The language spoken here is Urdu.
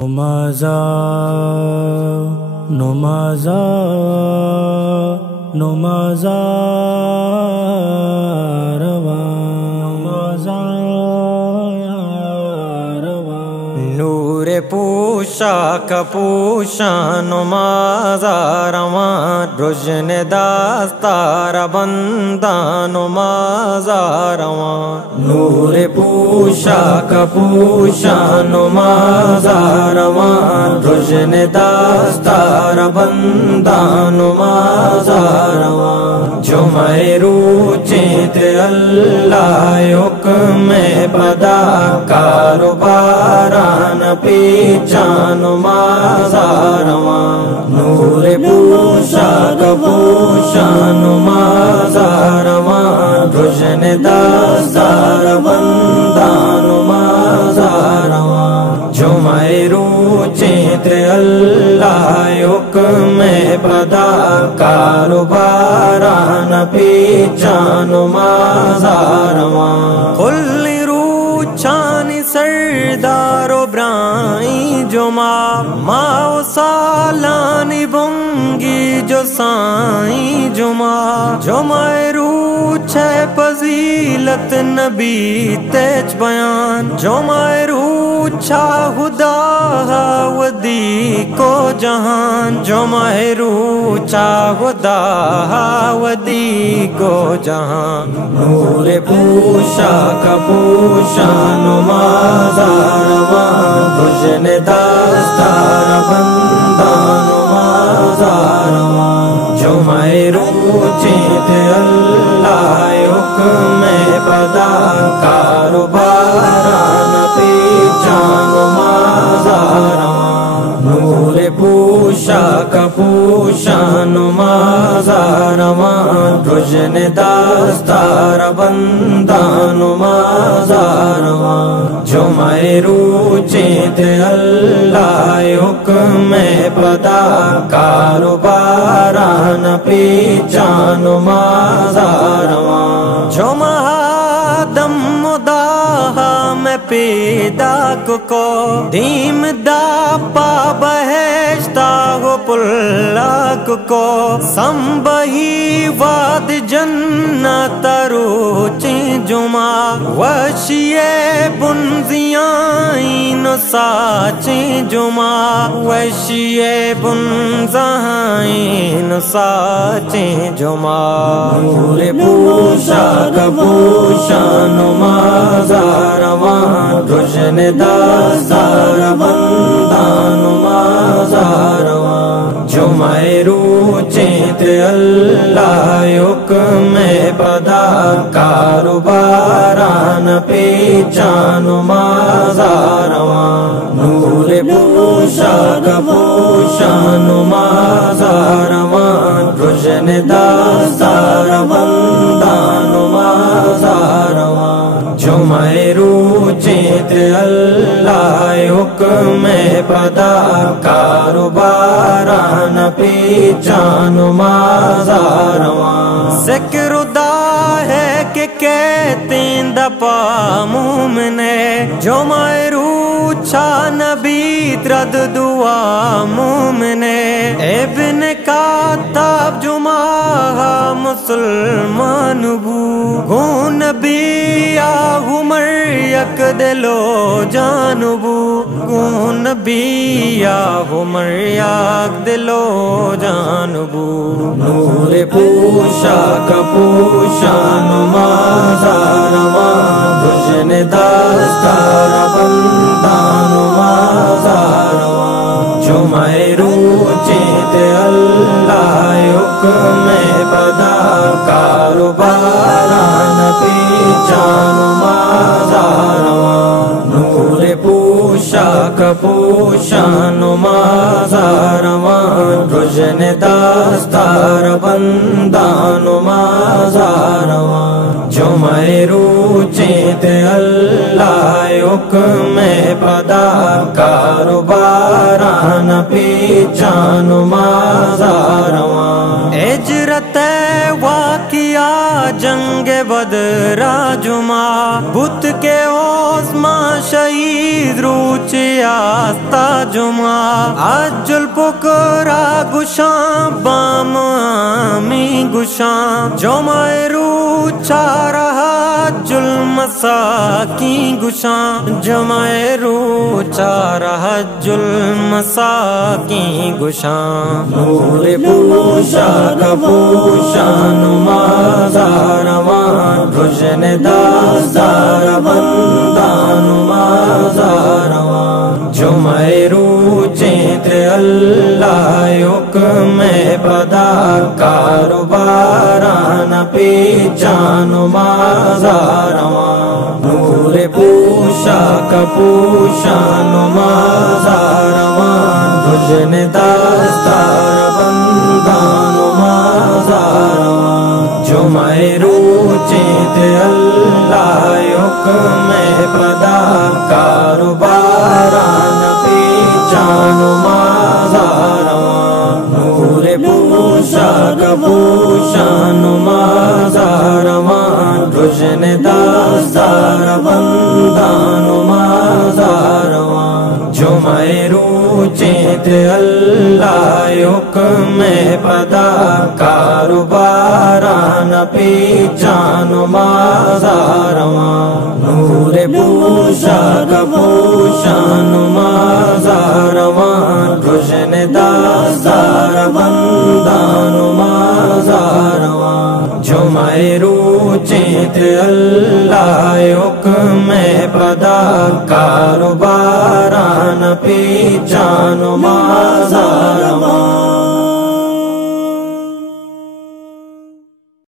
نمازا نمازا نمازا نمازا نور پوشا کپوشا نمازا رواں روشن داستار بندہ نمازا رواں نور پوشا کپوشا نمازا رواں روشن داستار بندہ نمازا رواں جمعہ روچیت اللہ حکم پدا کاروباران پیچا نمازا رواں نور پوشا کپوشا نمازا رواں روشن داستار بندہ نمازا رواں جمعہ روچیت اللہ حکم پدا کاروباران پیچا نمازا رواں کلی روچانی سردارو برائی جو ماں سالانی بنگی جو سائیں جمعہ روچ ہے فضیلت نبی تیج بیان جمعہ روچا خدا ودی کو جہان جمعہ روچا خدا ودی کو جہان نور پوشا کپوشا نمازا رواں روشن داستار بندہ نمازا رواں جمعہ روچیت اللہ حکم پدا کاروباران پیچا نمازا رواں نور پوشا کپوشا نمازا رواں روشن داستار بندہ نمازا رواں جمعہ روچیت اللہ حکم پدا کاروباران پیچا نمازا رواں جمعہ دم داہا میں پیدا کو دیم دا پا بہشتا ہو پلاک کو سمبہی واد جنت روچی جمعہ وشیے بنزیائن ساچی جمعہ وشیے بنزائن ساچی جمعہ نور پوشا کپوشا نمازا رواں روشن داستار بندہ نمازا رواں جمعہ روچیت اللہ حکم پدا کاروباران پیچا نمازا رواں نور پوشا کپوشا نمازا رواں روشن داستار بندہ نمازا رواں جمعہ روچیت اللہ حکم پدا کاروباران پیچا نمازا رواں ذکر دا ہے کہ کہتے دپا مومنے جمعہ روچا نبی ترد دعا مومنے ابن کاتاب جمعہ مسلمان بو گو نبی آہمر یک دلو جانبو گو نبی آہمر یک دلو جانبو نور پوشا کپوشا نمازا رواں روشن داستار بندہ نمازا رواں جمعہ روچیت اللہ حکم پدا کاروباران پیچا نمازا رواں نور پوشا کپوشا نمازا رواں روشن داستار بندہ نمازا رواں جمعہ روچیت اللہ حکم پدا کاروباران پیچا نمازا رواں اجرت واقعہ جنگ بدر جمعہ بت کے عظمہ شهید روچه آستا جمعه عجل پکرا گشان بام آمی گشان جمعه رو چارها جل مساکین گشان جمعه رو چارها جل مساکین گشان نور پوشا کپوشان مازاروان روشن دازدار بندان مازاروان جمعه رو چیت اللہ حکم پدا کاروباران پیچان مازاروان نور پوشا کپوشان مازاروان روشن دازدار بندان مازاروان جمعه رو چیت اللہ حکم پدا کاروباران پیچان مازاروان نور پوشا کپوشان مازاروان روشن دازدار بندان مازاروان جمعه رو چیت اللہ حکم پدا کاروباران پیچان مازاروان نور پوشا کپوشان مازاروان روشن دازدار بندان مازاروان جمعه رو چیت اللہ حکم پدا کاروباران پیچان مازاروان